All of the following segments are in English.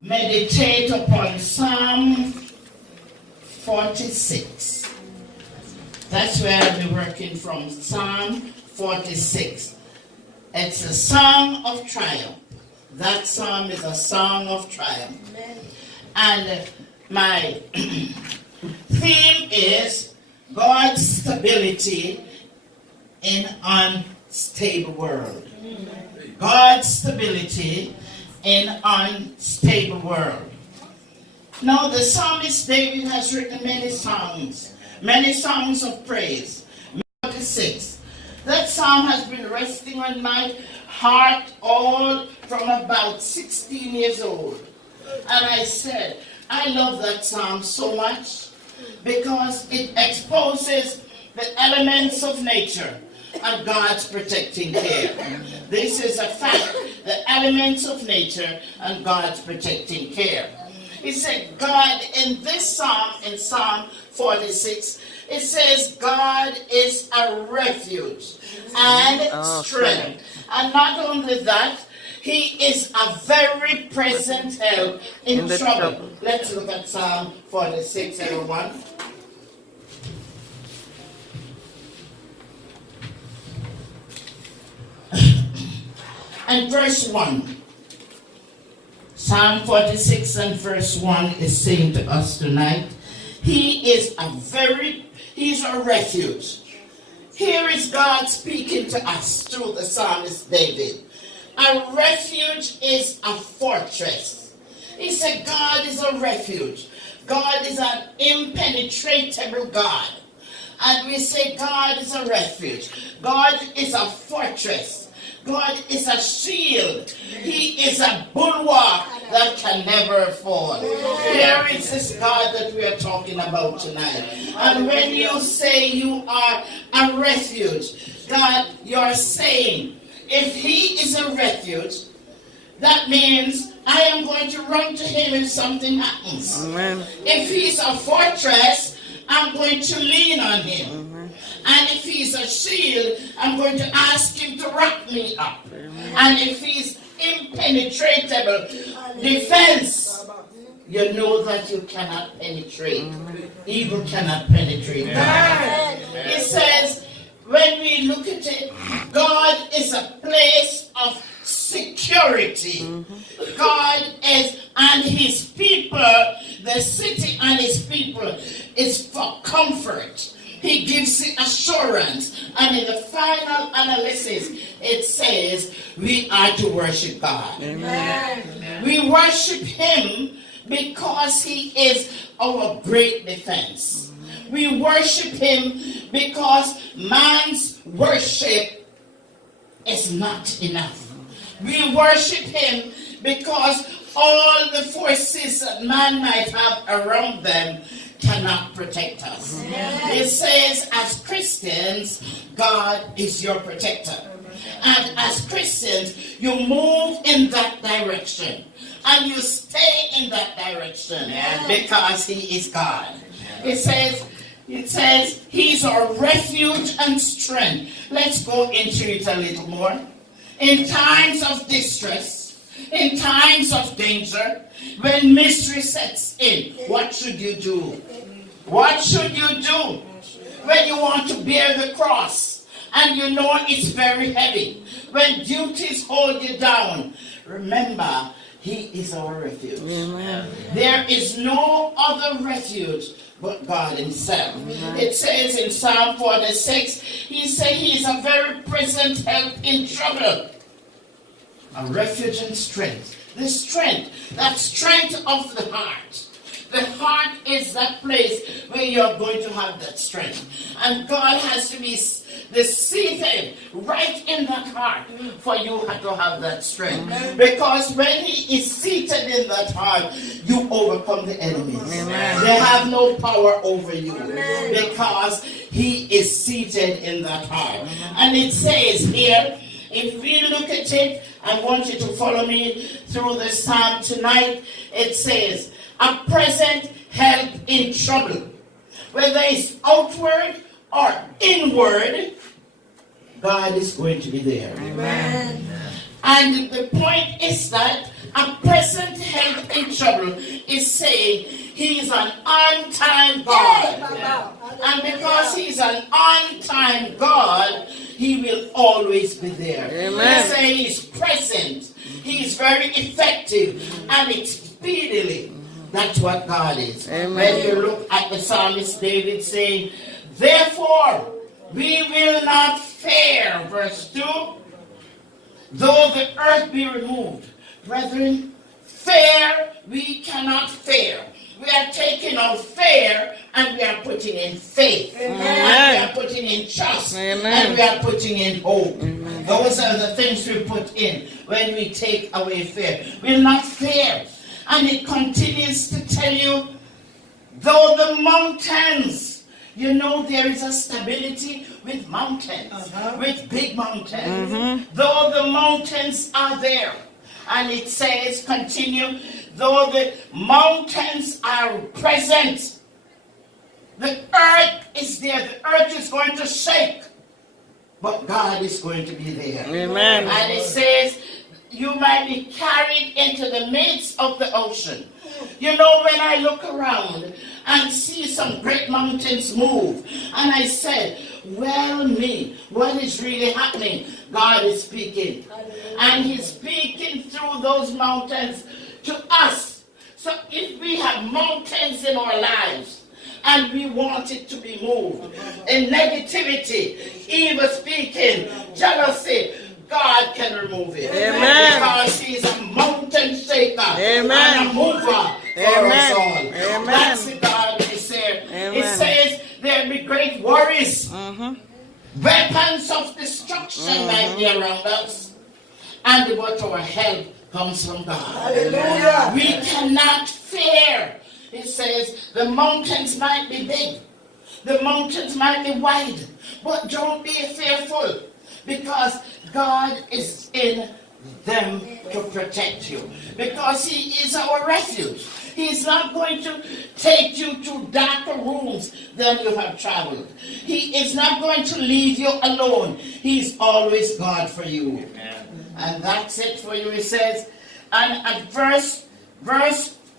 meditate upon Psalm 46. That's where I'll be working from, Psalm 46. It's a song of triumph. That psalm is a song of triumph. Amen. And my theme is God's stability in an unstable world. God's stability in an unstable world. Now the psalmist David has written many songs of praise. 46. That psalm has been resting on my heart all from about 16 years old. And I said, I love that psalm so much because it exposes the elements of nature and God's protecting care. This is a fact, the elements of nature and God's protecting care. He said, God, in this psalm, in Psalm 46, it says, God is a refuge and strength. And not only that, He is a very present help in trouble. Let's look at Psalm 46, everyone. And verse 1. Psalm 46 and verse 1 is saying to us tonight, He's a refuge. Here is God speaking to us through the psalmist David. A refuge is a fortress. He said God is a refuge. God is an impenetrable God. And we say God is a refuge. God is a fortress. God is a shield. He is a bulwark that can never fall. Here is this God that we are talking about tonight. And when you say you are a refuge, God, you're saying, if He is a refuge, that means I am going to run to Him if something happens. Amen. If He's a fortress, I'm going to lean on Him. Amen. And if He's a shield, I'm going to ask Him to wrap me up. Amen. And if He's impenetrable defense, you know that you cannot penetrate. Amen. Evil cannot penetrate. Amen. It says, when we look at it, God is a place of security. Mm-hmm. God is, and His people, the city and His people, is for comfort. He gives the assurance. And in the final analysis, it says we are to worship God. Amen. Amen. We worship Him because He is our great defense. We worship Him because man's worship is not enough. We worship Him because all the forces that man might have around them cannot protect us. It says, as Christians, God is your protector. And as Christians, you move in that direction. And you stay in that direction because He is God. It says, He's our refuge and strength. Let's go into it a little more. In times of distress, in times of danger, when mystery sets in, what should you do? What should you do when you want to bear the cross and you know it's very heavy? When duties hold you down, remember, He is our refuge. Amen. There is no other refuge but God Himself. Amen. It says in Psalm 46, He said He is a very present help in trouble. A refuge and strength. The strength, that strength of the heart. The heart is that place where you're going to have that strength. And God has to be seated right in that heart for you to have that strength. Amen. Because when He is seated in that heart, you overcome the enemies. Amen. They have no power over you. Amen. Because He is seated in that heart. Amen. And it says here, if we look at it, I want you to follow me through the psalm tonight. It says, a present help in trouble. Whether it's outward or inward, God is going to be there. Amen. And the point is that A present help in trouble is saying he is an on-time God. And because he's an on-time God, he will always be there. Amen. He say he's present. He's very effective and it's speedily. That's what God is. Amen. When you look at the psalmist David saying, therefore we will not fear, verse 2, though the earth be removed. Brethren, fear, we cannot fear. We are taking out fear and we are putting in faith. Amen. And we are putting in trust. Amen. And we are putting in hope. Amen. Those are the things we put in when we take away fear. We'll not fear. And it continues to tell you, though the mountains, you know there is a stability with mountains, with big mountains. Though the mountains are there, and it says, continue, though the mountains are present, the earth is there, the earth is going to shake, but God is going to be there. Amen. And it says, you might be carried into the midst of the ocean. You know, when I look around and see some great mountains move, and I said, well, me, what is really happening? God is speaking. And he's speaking through those mountains to us. So if we have mountains in our lives, and we want it to be moved, in negativity, evil speaking, jealousy, God can remove it. Amen. Because he's a mountain shaker. Amen. And a mover for us all. Amen. That's the God is here. Amen. It says there'll be great worries. Weapons of destruction might be around us. And but our help comes from God. Hallelujah. We cannot fear. It says the mountains might be big. The mountains might be wide. But don't be fearful. Because God is in them to protect you. Because he is our refuge. He's not going to take you to darker rooms than you have traveled. He is not going to leave you alone. He's always God for you. Amen. And that's it for you, he says. And at verse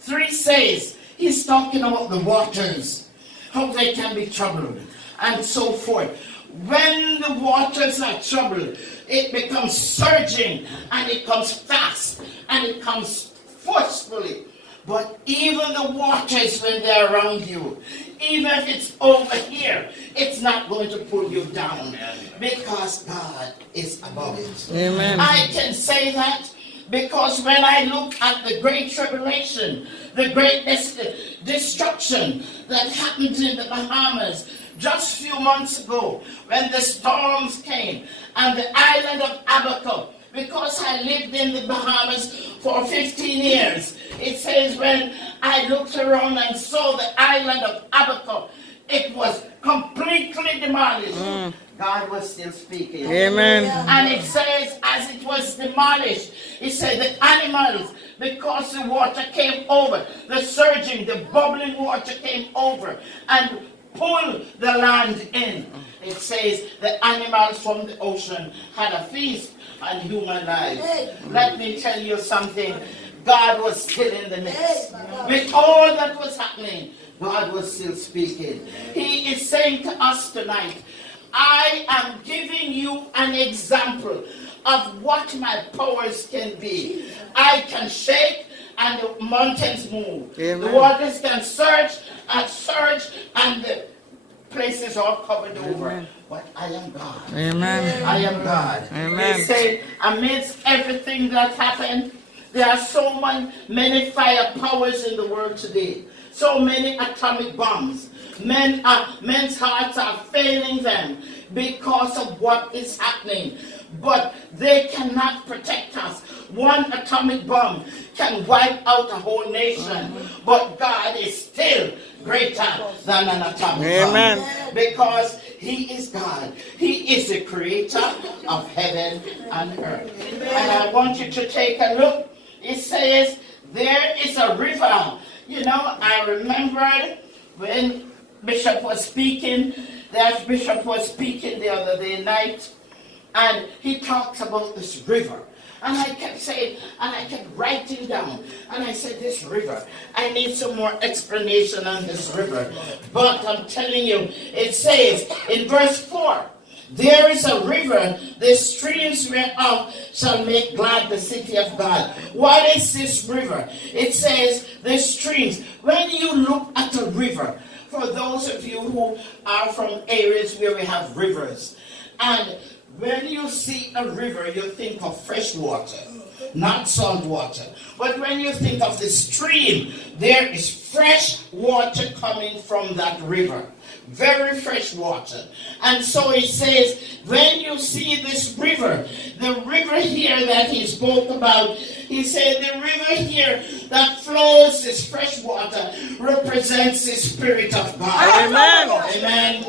3 says, he's talking about the waters, how they can be troubled, and so forth. When the waters are troubled, it becomes surging, and it comes fast, and it comes forcefully. But even the waters, when they're around you, even if it's over here, it's not going to pull you down, because God is above it. Amen. I can say that because when I look at the great tribulation, the great destruction that happened in the Bahamas just a few months ago, when the storms came, and the island of Abaco, because I lived in the Bahamas for 15 years, it says when I looked around and saw the island of Abaco, it was completely demolished. God was still speaking. Amen. And it says, as it was demolished, it said the animals, because the water came over, the surging, the bubbling water came over and pulled the land in. It says the animals from the ocean had a feast on human lives. Let me tell you something. God was still in the midst. With all that was happening, God was still speaking. He is saying to us tonight, I am giving you an example of what my powers can be. I can shake and the mountains move. Amen. The waters can surge and the places are covered over. Amen. But I am God. Amen. I am God. Amen. He said, amidst everything that happened, there are so many fire powers in the world today. So many atomic bombs. Men's hearts are failing them because of what is happening. But they cannot protect us. One atomic bomb can wipe out a whole nation. But God is still greater than an atomic bomb. Because he is God. He is the creator of heaven and earth. And I want you to take a look. It says, there is a river. You know, I remembered when Bishop was speaking, the Archbishop was speaking the other day night, and he talks about this river. And I kept saying, and I kept writing down. And I said, this river, I need some more explanation on this river. But I'm telling you, it says in verse 4, there is a river, the streams whereof shall make glad the city of God. What is this river? It says the streams. When you look at a river, for those of you who are from areas where we have rivers, and when you see a river, you think of fresh water, not salt water. But when you think of the stream, there is fresh water coming from that river. Very fresh water. And so it says, when you see this river, the river here that he spoke about, he said the river here that flows, this fresh water, represents the Spirit of God. Amen. Amen.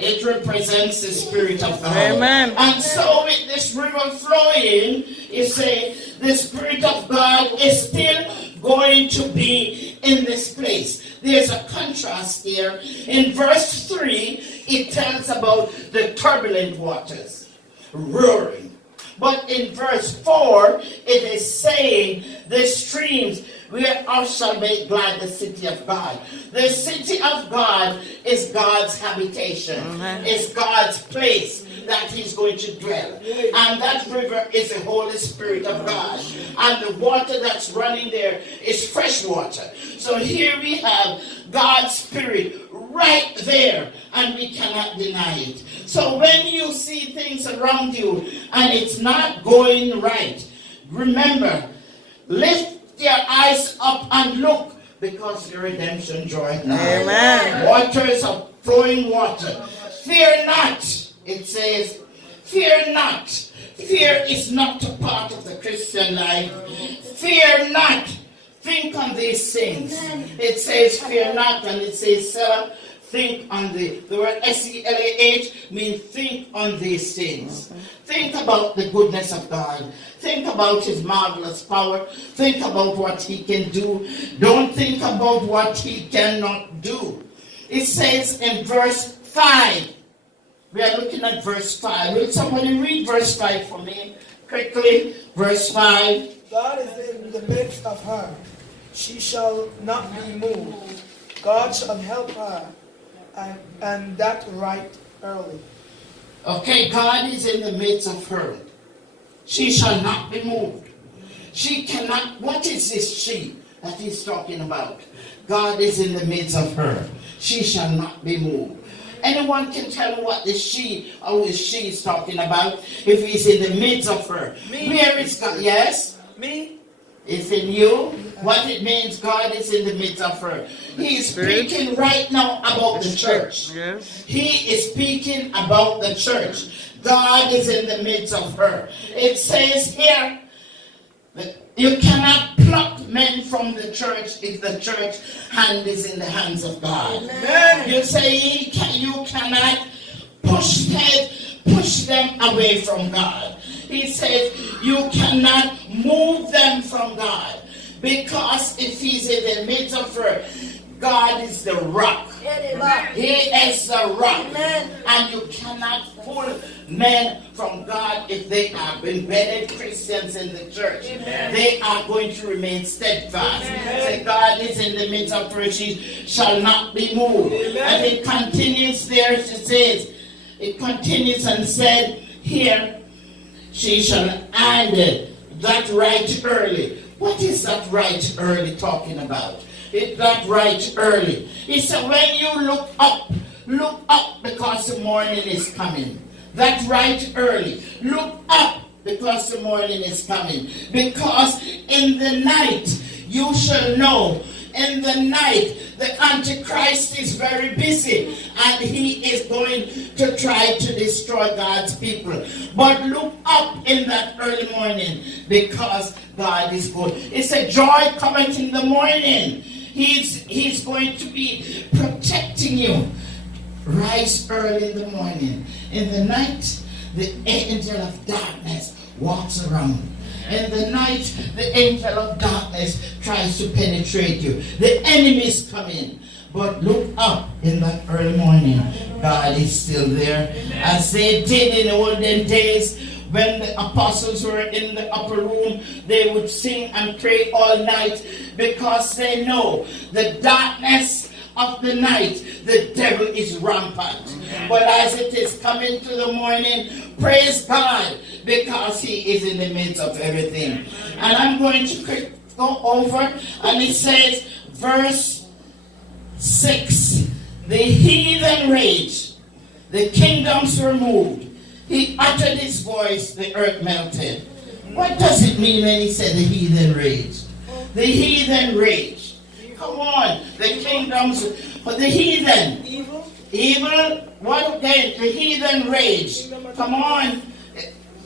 It represents the Spirit of God. Amen. And so with this river flowing, you say the Spirit of God is still going to be in this place. There's a contrast here. In verse 3, it tells about the turbulent waters, roaring. But in verse 4, it is saying the streams whereof shall make glad the city of God. The city of God is God's habitation. Is God's place that he's going to dwell. And that river is the Holy Spirit of God. And the water that's running there is fresh water. So here we have God's Spirit right there, and we cannot deny it. So when you see things around you and it's not going right, remember, lift your eyes up and look, because your redemption draweth nigh. Amen. Waters of flowing water. Fear not, it says. Fear not. Fear is not a part of the Christian life. Fear not. Think on these things. It says fear not, and it says Selah. Think on the word S-E-L-A-H means think on these things. Think about the goodness of God. Think about his marvelous power. Think about what he can do. Don't think about what he cannot do. It says in verse 5. We are looking at verse 5. Will somebody read verse 5 for me quickly? Verse 5. God is in the midst of her. She shall not be moved. God shall help her, and that right early. Okay, God is in the midst of her. She shall not be moved. She cannot. What is this she that he's talking about? God is in the midst of her. She shall not be moved. Anyone can tell me what this she or this she is talking about if he's in the midst of her. Me. Where is God? Yes? Me? It's in you. What it means, God is in the midst of her. He is speaking right now about the church. Yes. He is speaking about the church. God is in the midst of her. It says here that you cannot pluck men from the church if the church hand is in the hands of God. Amen. You say you cannot push them away from God. He says you cannot move them from God, because if he's in the midst of her, God is the rock. He is the rock. And you cannot pull men from God if they are embedded Christians in the church. They are going to remain steadfast. Say, God is in the midst of her, she shall not be moved. And it continues there, it continues and said here, she shall add that right early. What is that right early talking about? It's that right early. He said, when you look up because the morning is coming. That right early. Look up because the morning is coming. Because in the night you shall know. In the night, the Antichrist is very busy, and he is going to try to destroy God's people. But look up in that early morning, because God is good. It's a joy coming in the morning. He's going to be protecting you. Rise early in the morning. In the night, the angel of darkness walks around. In the night, the angel of darkness tries to penetrate you. The enemies come in. But look up in that early morning. God is still there. As they did in the olden days when the apostles were in the upper room, they would sing and pray all night because they know the darkness of the night, the devil is rampant. But as it is coming to the morning, praise God, because he is in the midst of everything. And I'm going to go over, and it says, verse 6, the heathen raged, the kingdoms were moved. He uttered his voice, the earth melted. What does it mean when he said the heathen raged? The heathen raged. Come on, the kingdoms, but the heathen. Evil, what again? The heathen raged. Come on.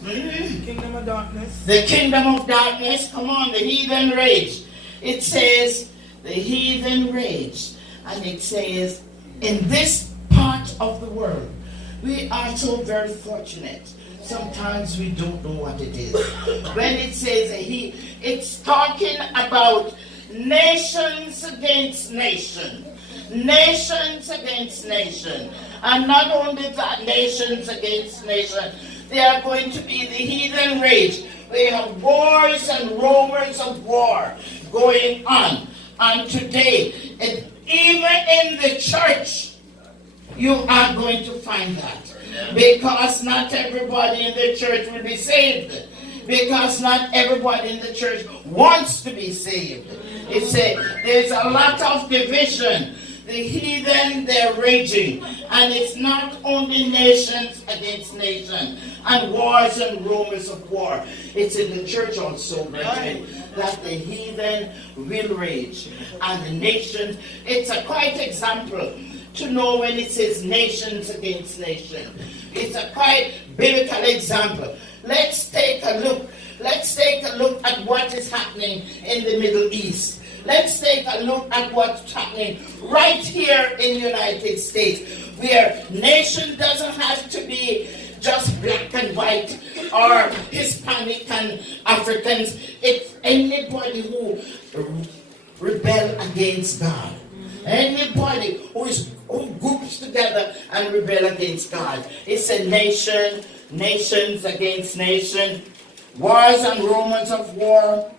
Kingdom of darkness. The kingdom of darkness. Come on, the heathen raged. It says, the heathen raged. And it says, in this part of the world, we are so very fortunate. Sometimes we don't know what it is. When it says it's talking about nations against nation. Nations against nation. And not only that, nations against nation. They are going to be the heathen rage. We have wars and rumors of war going on. And today, and even in the church, you are going to find that. Because not everybody in the church will be saved. Because not everybody in the church wants to be saved. It's there's a lot of division. The heathen, they're raging. And it's not only nations against nation and wars and rumors of war. It's in the church also, brethren, that the heathen will rage. And the nations, it's a quite example to know when it says nations against nation. It's a quite biblical example. Let's take a look. Let's take a look at what is happening in the Middle East. Let's take a look at what's happening right here in the United States, where nation doesn't have to be just black and white or Hispanic and Africans. It's anybody who rebel against God. Anybody who groups together and rebel against God. It's a nation, nations against nation, wars and rumors of war.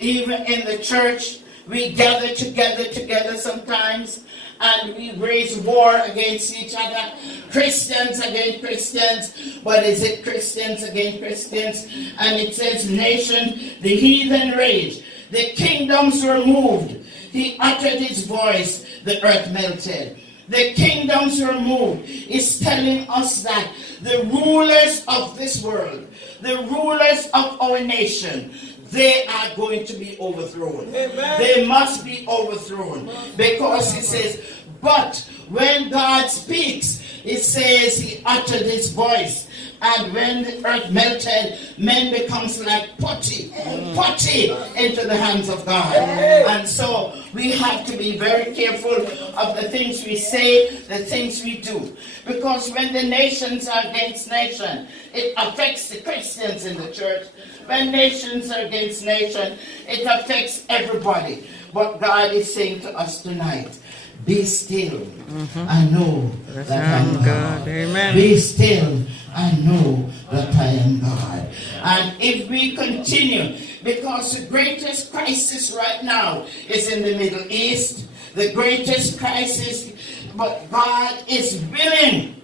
Even in the church, we gather together sometimes, and we raise war against each other. Christians against Christians, but is it Christians against Christians? And it says nation, the heathen rage. The kingdoms were moved. He uttered his voice, the earth melted. The kingdoms were moved. It's telling us that the rulers of this world, the rulers of our nation, they are going to be overthrown. Amen. They must be overthrown. Because it says, but when God speaks, it says he uttered his voice. And when the earth melted, men becomes like putty into the hands of God. And so we have to be very careful of the things we say, the things we do. Because when the nations are against nation, it affects the Christians in the church. When nations are against nation, it affects everybody. But God is saying to us tonight, be still and know that I am God. Amen. Be still and know that I am God. And if we continue, because the greatest crisis right now is in the Middle East, the greatest crisis, but God is willing.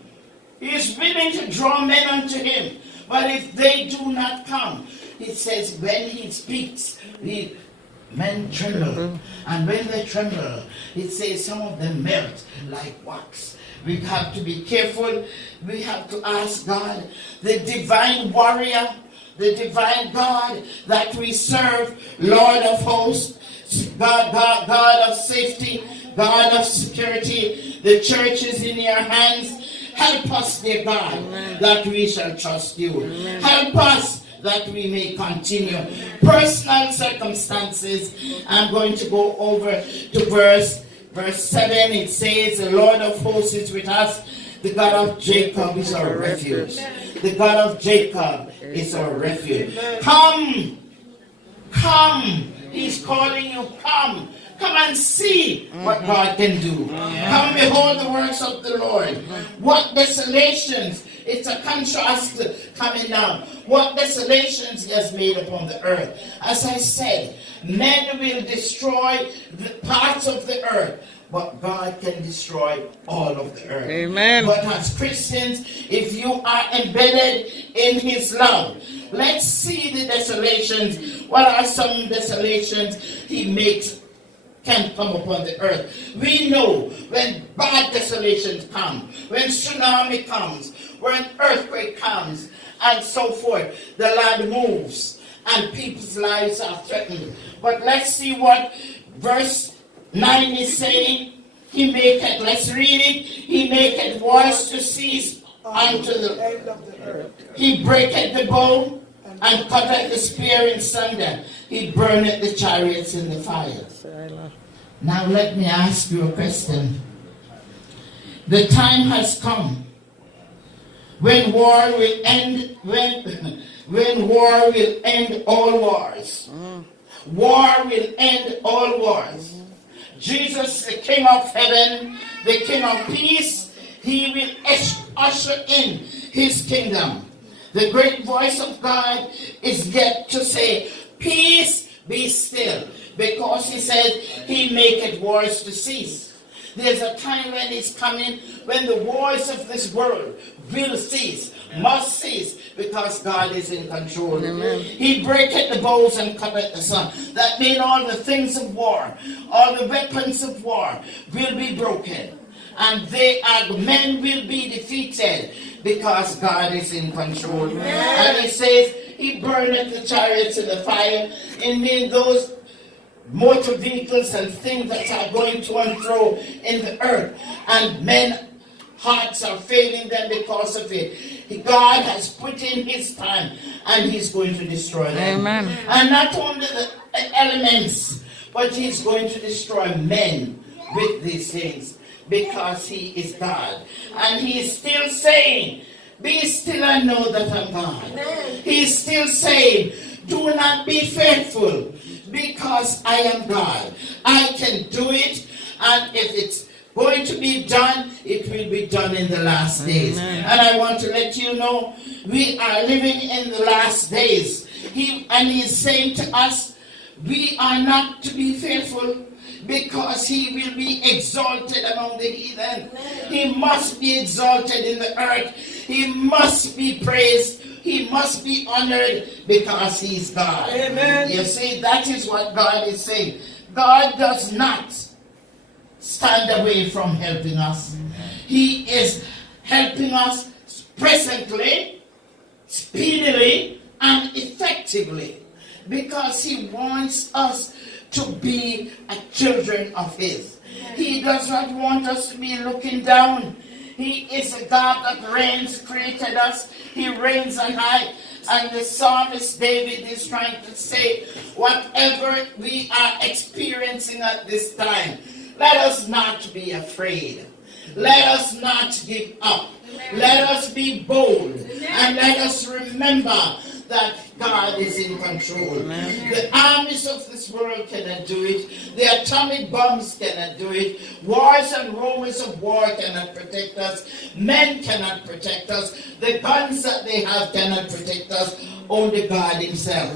He is willing to draw men unto him. But if they do not come, he says when he speaks, men tremble. And when they tremble, it says some of them melt like wax. We have to be careful. We have to ask God, the divine warrior, the divine God that we serve, Lord of hosts, God of safety, God of security. The church is in your hands. Help us, dear God, that we shall trust you. Help us that we may continue. Personal circumstances, I'm going to go over to verse 7. It says, the Lord of hosts is with us. The God of Jacob is our refuge. The God of Jacob is our refuge. Come. He's calling you. Come and see what God can do. Come behold the works of the Lord. What desolations It's a contrast to coming down. What desolations he has made upon the earth. As I said, men will destroy the parts of the earth, but God can destroy all of the earth. Amen. But as Christians, if you are embedded in his love, let's see the desolations. What are some desolations he makes can come upon the earth? We know when bad desolations come, when tsunami comes, when earthquake comes, and so forth, the land moves and people's lives are threatened. But let's see what verse 9 is saying. He maketh, let's read it. He maketh wars to cease unto the end of the earth. He breaketh the bow and cutteth the spear in sunder. He burneth the chariots in the fire. Now let me ask you a question. The time has come when war will end, when war will end all wars. War will end all wars. Jesus, the King of heaven, the King of peace, he will usher in his kingdom. The great voice of God is yet to say, peace, be still. Because he said, he maketh wars to cease. There's a time when he's coming, when the wars of this world will cease, must cease, because God is in control. Amen. He breaketh the bows and cutteth the sun. That means all the things of war, all the weapons of war will be broken. And men will be defeated, because God is in control. Amen. And he says, he burneth the chariots in the fire. It means those motor vehicles and things that are going to and fro in the earth, and men hearts are failing them because of it. God has put in his time, and he's going to destroy them. Amen. And not only the elements, but he's going to destroy men with these things, because he is God. And he is still saying, be still and know that I'm God. He's still saying, do not be fearful, because I am God. I can do it, and if it's going to be done, it will be done in the last days. Amen. And I want to let you know, we are living in the last days. He is saying to us, we are not to be fearful, because he will be exalted among the heathen. He must be exalted in the earth. He must be praised. He must be honored, because he's God. Amen. You see, that is what God is saying. God does not stand away from helping us. He is helping us presently, speedily, and effectively, because he wants us to be children of his. He does not want us to be looking down. He is a God that reigns, created us. He reigns on high. And the psalmist David is trying to say, whatever we are experiencing at this time, let us not be afraid. Let us not give up. Let us be bold. And let us remember that God is in control. The armies of this world cannot do it. The atomic bombs cannot do it. Wars and rumors of war cannot protect us. Men cannot protect us. The guns that they have cannot protect us. Only God himself.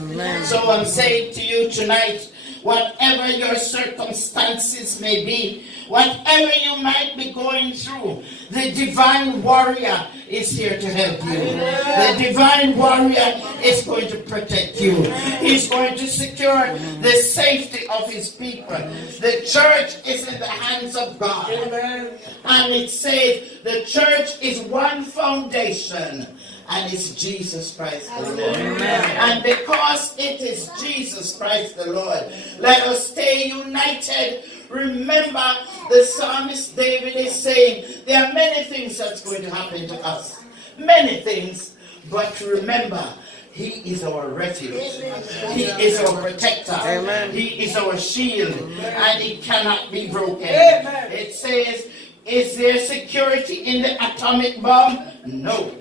So I'm saying to you tonight, whatever your circumstances may be, whatever you might be going through, the divine warrior is here to help you. The divine warrior is going to protect you. He's going to secure the safety of his people. The church is in the hands of God. And it says the church is one foundation, and it's Jesus Christ the Lord. And because it is Jesus Christ the Lord, let us stay united. Remember, the psalmist David is saying, there are many things that's going to happen to us. Many things. But remember, he is our refuge. He is our protector. Amen. He is our shield. And he cannot be broken. It says, is there security in the atomic bomb? No.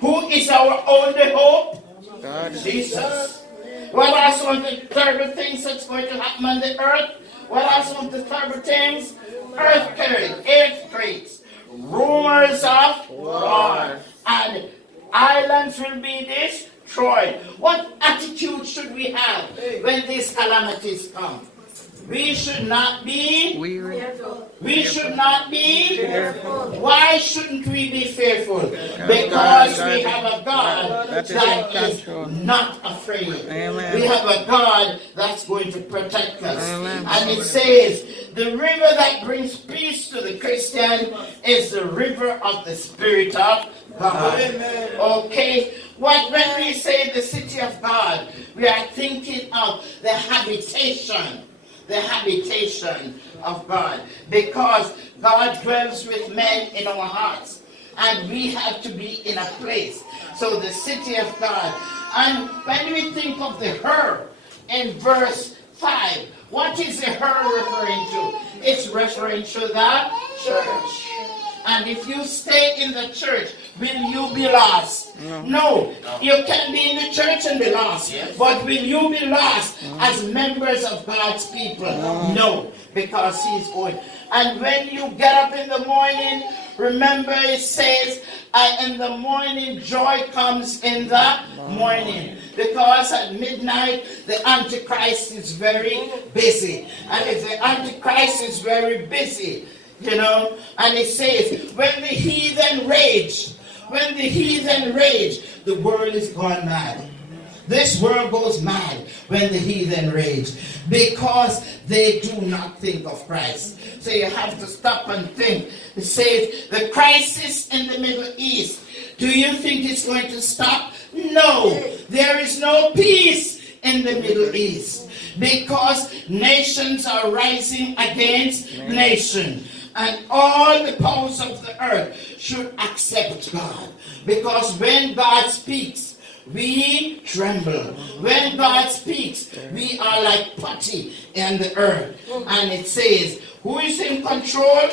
Who is our only hope? God. Jesus. What are some of the terrible things that's going to happen on the earth? What are some of the terrible things? Earthquakes, rumors of war, and islands will be destroyed. What attitude should we have when these calamities come? We should not be Weary. we should not be Fearful. Why shouldn't we be fearful? Because we have a God that is that in is control. not afraid. Amen. We have a God that's going to protect us. Amen. And it says, the river that brings peace to the Christian is the river of the Spirit of God. Amen. Okay? When we say the city of God, we are thinking of the habitation of God, because God dwells with men in our hearts, and we have to be in a place. So the city of God. And when we think of the her in verse 5, what is the her referring to? It's referring to the church. And if you stay in the church, will you be lost? No. You can be in the church and be lost. But will you be lost as members of God's people? No. Because He's going. And when you get up in the morning, remember it says, in the morning joy comes in the morning. Because at midnight the Antichrist is very busy. And if the Antichrist is very busy, and it says, when the heathen rage, the world is gone mad. This world goes mad when the heathen rage, because they do not think of Christ. So you have to stop and think. It says, the crisis in the Middle East, do you think it's going to stop? No, there is no peace in the Middle East, because nations are rising against nations. And all the powers of the earth should accept God. Because when God speaks, we tremble. When God speaks, we are like putty in the earth. And it says, who is in control?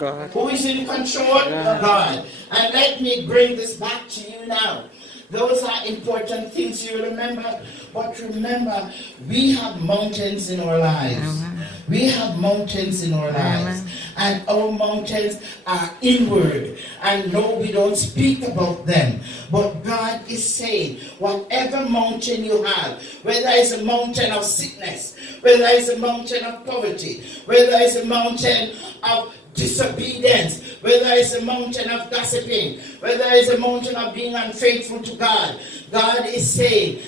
God. Who is in control? God. And let me bring this back to you now. Those are important things you remember. But remember, we have mountains in our lives. We have mountains in our lives. And our mountains are inward. And no, we don't speak about them. But God is saying, whatever mountain you have, whether it's a mountain of sickness, whether it's a mountain of poverty, whether it's a mountain of disobedience, whether it's a mountain of gossiping, whether it's a mountain of being unfaithful to God, God is saying,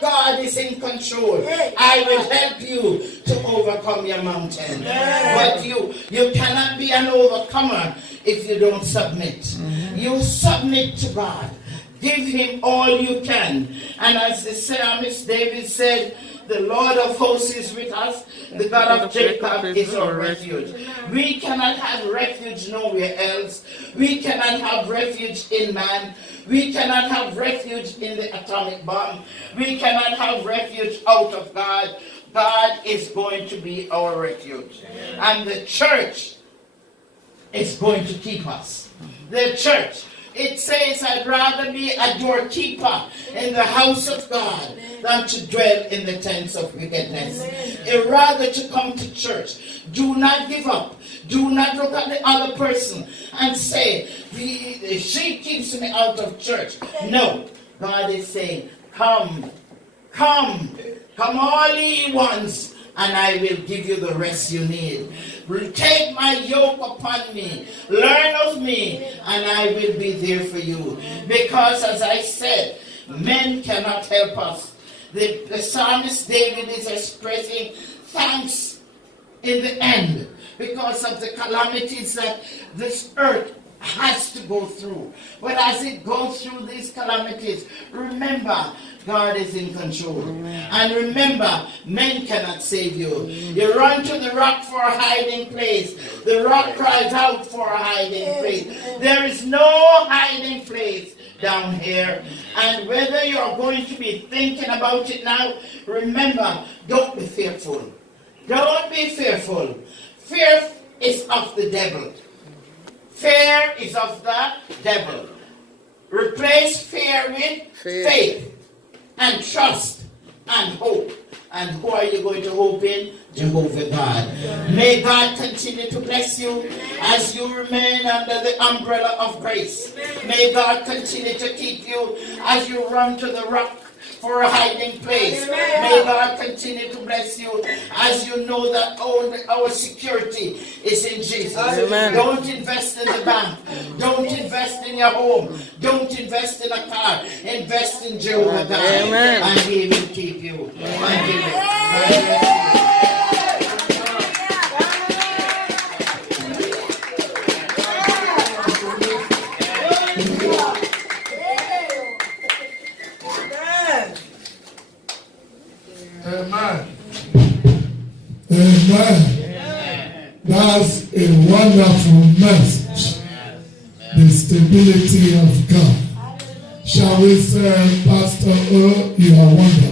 God is in control. I will help you to overcome your mountain. But you cannot be an overcomer if you don't submit. You submit to God. Give Him all you can. And as the psalmist David said, the Lord of hosts is with us. The God of Jacob is our refuge. We cannot have refuge nowhere else. We cannot have refuge in man. We cannot have refuge in the atomic bomb. We cannot have refuge out of God. God is going to be our refuge. And the church is going to keep us. The church. It says, I'd rather be a doorkeeper in the house of God than to dwell in the tents of wickedness. I'd rather to come to church. Do not give up. Do not look at the other person and say, she keeps me out of church. No. God is saying, come all ye ones, and I will give you the rest you need. Take my yoke upon me. Learn of me, and I will be there for you. Because as I said, men cannot help us. The psalmist David is expressing thanks in the end because of the calamities that this earth has to go through. But as it goes through these calamities, remember, God is in control. And remember, men cannot save you. You run to the rock for a hiding place. The rock cries out for a hiding place. There is no hiding place down here. And whether you're going to be thinking about it now, remember, don't be fearful. Don't be fearful. Fear is of the devil. Fear is of the devil. Replace fear with faith and trust and hope. And who are you going to hope in? Jehovah God. May God continue to bless you as you remain under the umbrella of grace. May God continue to keep you as you run to the rock for a hiding place. May God continue to bless you as you know that our security is in Jesus. Amen. Don't invest in the bank. Don't invest in your home. Don't invest in a car. Invest in Jehovah God. Amen. And He will keep you. And He will. Amen. Amen. That's a wonderful message. The stability of God. Shall we say, Pastor O, you are wonderful.